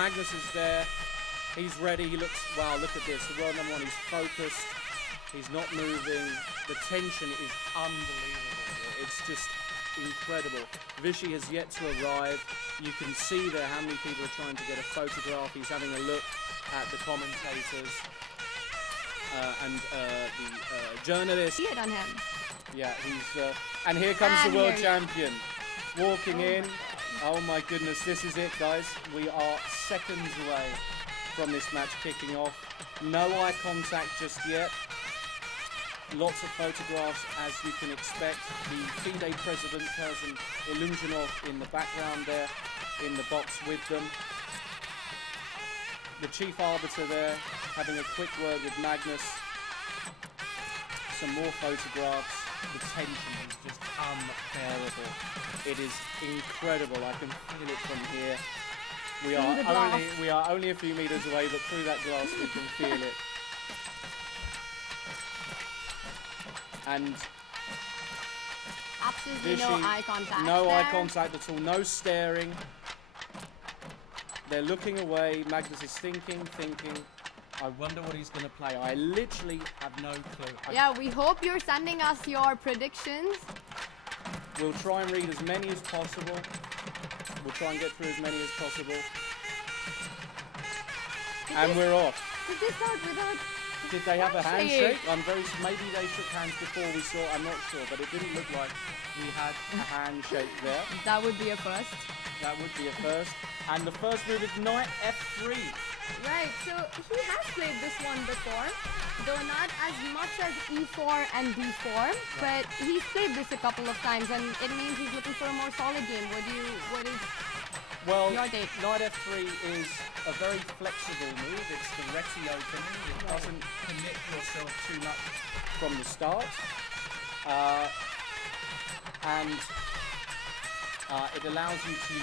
Magnus is there. He's ready. He looks, wow, look at this. The world number one, he's focused. He's not moving. The tension is unbelievable. It's just incredible. Vishy has yet to arrive. You can see there how many people are trying to get a photograph. He's having a look at the commentators and the journalists. See it on him. Yeah, he's and here comes the world champion walking in. Oh my goodness, this is it, guys. We are seconds away from this match kicking off. No eye contact just yet. Lots of photographs, as you can expect. The FIDE president, Carlsen, in the background there, in the box with them. The chief arbiter there, having a quick word with Magnus. Some more photographs. The tension is just unbearable. It is incredible. I can feel it from here. We are only a few meters away, but through that glass we can feel it. And absolutely Vishy, no eye contact. No there. eye contact at all. No staring. They're looking away. Magnus is thinking. I wonder what he's going to play. I literally have no clue. Yeah, we hope you're sending us your predictions. We'll try and read as many as possible. We'll try and get through as many as possible. And we're off. Did they start without... Did they have a handshake? Maybe they shook hands before we saw. I'm not sure, but it didn't look like we had a handshake there. That would be a first. That would be a first. And the first move is knight f3. Right, so he has played this one before, though not as much as e4 and d4, but he's played this a couple of times, and it means he's looking for a more solid game. What is your take? Knight f3 is a very flexible move. It's the reti opening. It doesn't commit yourself too much from the start. And it allows you to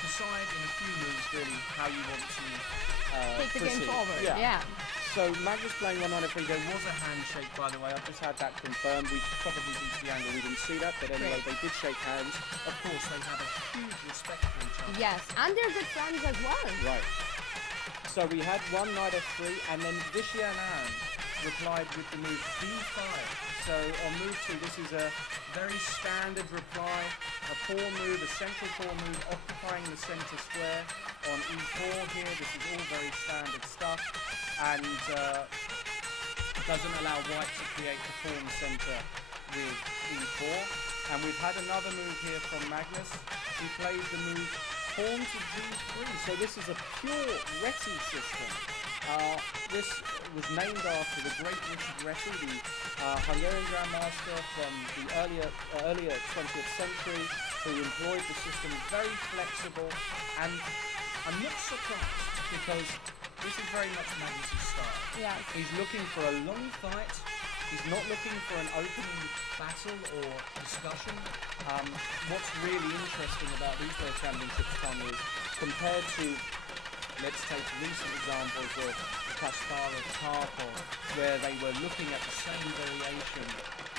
decide in a few moves really how you want to take the proceed. game forward. Yeah. So Magnus playing 1 knight f3. There was a handshake, by the way. I've just had that confirmed. We probably didn't see the angle. We didn't see that, but anyway, they did shake hands. Of course, they have a huge respect for each other. Yes, and they're good friends as well. Right. So we had 1 knight f3, and then Vishy Anand replied with the move d5. So on move 2, this is a very standard reply, a pawn move, a central pawn move, occupying the center square. On e4 here, this is all very standard stuff, and doesn't allow white to create the pawn center with e4. And we've had another move here from Magnus. He played the move pawn to g3, so this is a pure reti system. This was named after the great Richard Reti, the Hungarian grandmaster from the earlier 20th century, who employed the system very flexible, and I'm not surprised because this is very much Magnus' style. Yes. He's looking for a long fight. He's not looking for an opening battle or discussion. What's really interesting about these World Championships, Tom, is compared to, let's take recent examples of Kasparov, Karpov, where they were looking at the same variation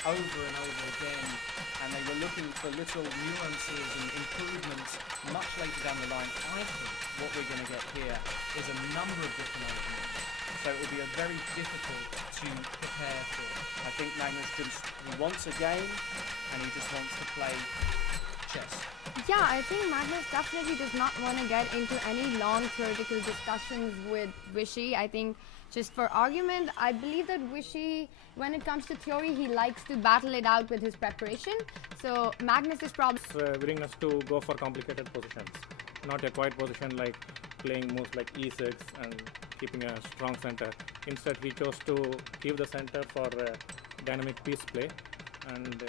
over and over again, and they were looking for little nuances and improvements much later down the line. I think what we're going to get here is a number of different openings, so it will be a very difficult to prepare for. I think Magnus he wants a game, and he just wants to play chess. Yeah, I think Magnus definitely does not want to get into any long theoretical discussions with Vishy. I think just for argument, I believe that Vishy, when it comes to theory, he likes to battle it out with his preparation. So Magnus is probably willingness to go for complicated positions, not a quiet position like playing moves like e6 and keeping a strong center. Instead, he chose to keep the center for dynamic piece play, and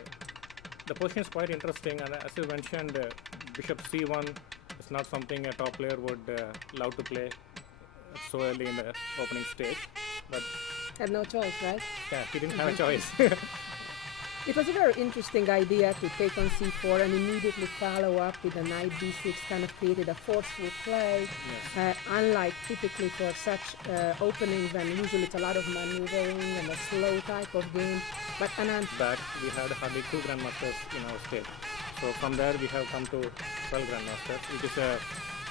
the position is quite interesting. And as you mentioned, bishop c1 is not something a top player would love to play so early in the opening stage, but had no choice, right? yeah, he didn't have a choice. It was a very interesting idea to take on c4 and immediately follow up with a knight d6, kind of created a forceful play. Yes. Unlike typically for such openings, when usually it's a lot of maneuvering and a slow type of game. But Anand, That we had hardly 2 grandmasters in our state. So from there we have come to 12 grandmasters, which is a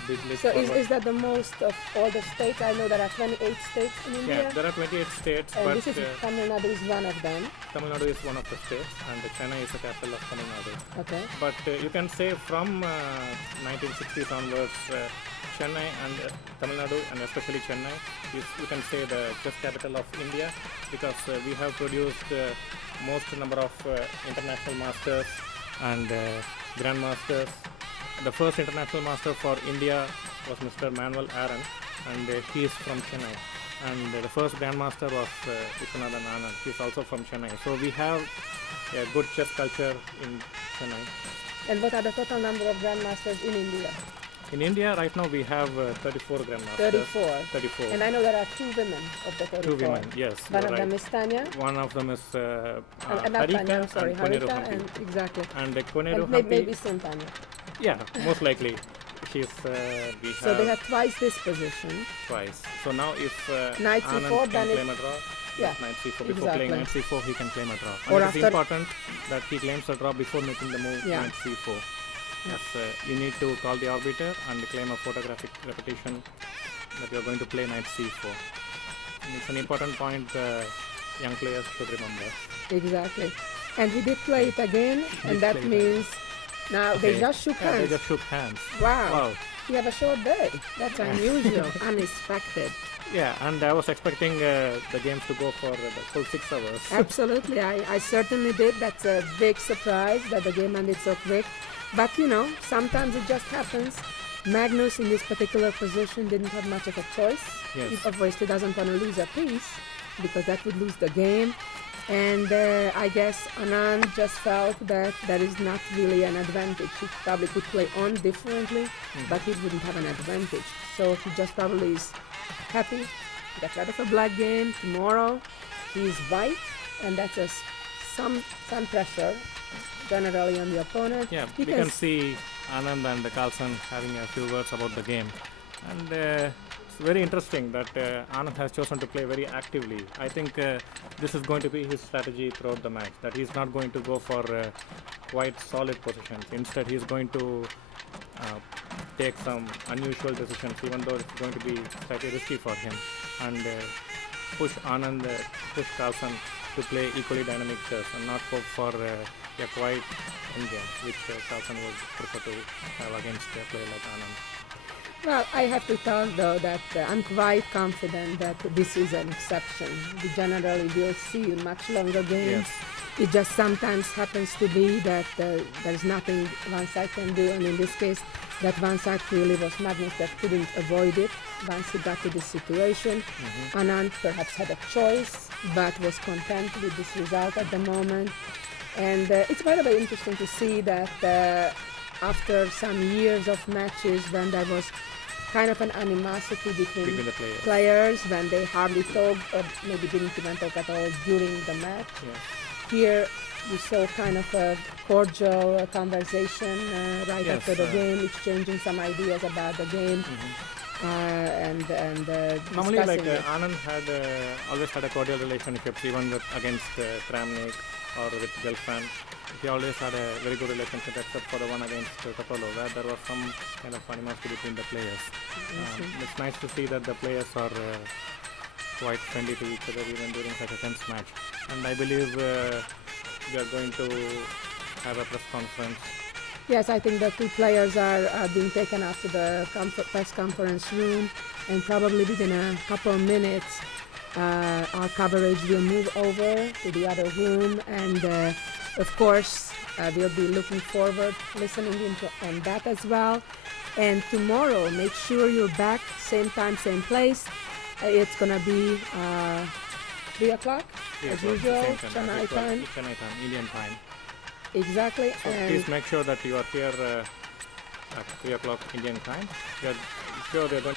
big leap So forward. is that the most of all the states? I know there are 28 states in India. Yeah, there are 28 states, And but this is Tamil Nadu is one of them. Tamil Nadu is one of the states, and Chennai is the capital of Tamil Nadu. Okay. But you can say from 1960s onwards, Chennai and Tamil Nadu, and especially Chennai, you can say the chess capital of India, because we have produced most number of international masters and grandmasters. The first international master for India was Mr. Manuel Aaron, and he is from Chennai. And the first grandmaster was Viswanathan Anand. He is also from Chennai. So we have a good chess culture in Chennai. And what are the total number of grandmasters in India? In India, right now we have 34 grandmasters. 34. 34. And I know there are 2 women of the 34. 2 women, yes. One you're of right. them is Tanya. One of them is Not Harita Tanya, I'm sorry, and Koneru Harita, Hampi. and exactly. And Koneru And Hampi, maybe soon Tanya. yeah, most likely. She's, we So they had twice this position. twice. So now if Knight Anand C4, can then claim a draw, yeah, Knight C4, before exactly. playing Knight C4, he can claim a draw. Or And it is after- important that he claims a draw before making the move Yeah. Knight C4. Yes, you need to call the arbiter and claim a photographic repetition that you are going to play Knight C4. And it's an important point young players should remember. Exactly. And he did play it again, and that played it. means now they Okay. just shook Yeah, they hands. just shook hands. Wow. Wow. You have a short day. That's unusual, unexpected. Yeah, and I was expecting the games to go for the full 6 hours. Absolutely, I certainly did. That's a big surprise that the game ended so quick. But you know, sometimes it just happens. Magnus in this particular position didn't have much of a choice. Yes. He obviously doesn't want to lose a piece because that would lose the game. And I guess Anand just felt that there is not really an advantage. He probably could play on differently, but he wouldn't have an advantage. So he just probably is happy. Get rid of a black game tomorrow. He's white, and that's just some pressure generally on the opponent. Yeah, He we can see Anand and Carlsen having a few words about the game. And it's very interesting that Anand has chosen to play very actively. I think this is going to be his strategy throughout the match, that he's not going to go for quite solid positions. Instead, he's going to take some unusual decisions, even though it's going to be slightly risky for him, and push Anand, push Carlsen to play equally dynamic chess and not hope for a quiet endgame, which Carlsen would prefer to have against a player like Anand. Well, I have to tell though that I'm quite confident that this is an exception. We generally will see much longer games. Yes. It just sometimes happens to be that there's nothing one side can do, and in this case, that one side really was Magnus that couldn't avoid it once he got to this situation. Anand perhaps had a choice, but was content with this result at the moment. And it's by the way interesting to see that after some years of matches when there was kind of an animosity between Between the players. players, when they hardly talked or maybe didn't even talk at all during the match. Yes. Here we saw kind of a cordial conversation right Yes, after the game, exchanging some ideas about the game and Normally, like discussing it. Anand had always had a cordial relationship, even with against Kramnik or with Gelfand. He always had a very good relationship, except for the one against Topolo, where there was some kind of animosity between the players. It's nice to see that the players are quite friendly to each other even during such a tense match. And I believe we are going to have a press conference. Yes, I think the two players are being taken out to the press conference room, and probably within a couple of minutes our coverage will move over to the other room, and of course we'll be looking forward, listening on that as well. And tomorrow, make sure you're back, same time, same place. It's gonna be 3 o'clock as usual, Chennai time. Chennai time, Indian time. Exactly. So And please make sure that you are here at 3 o'clock Indian time. We are sure we are going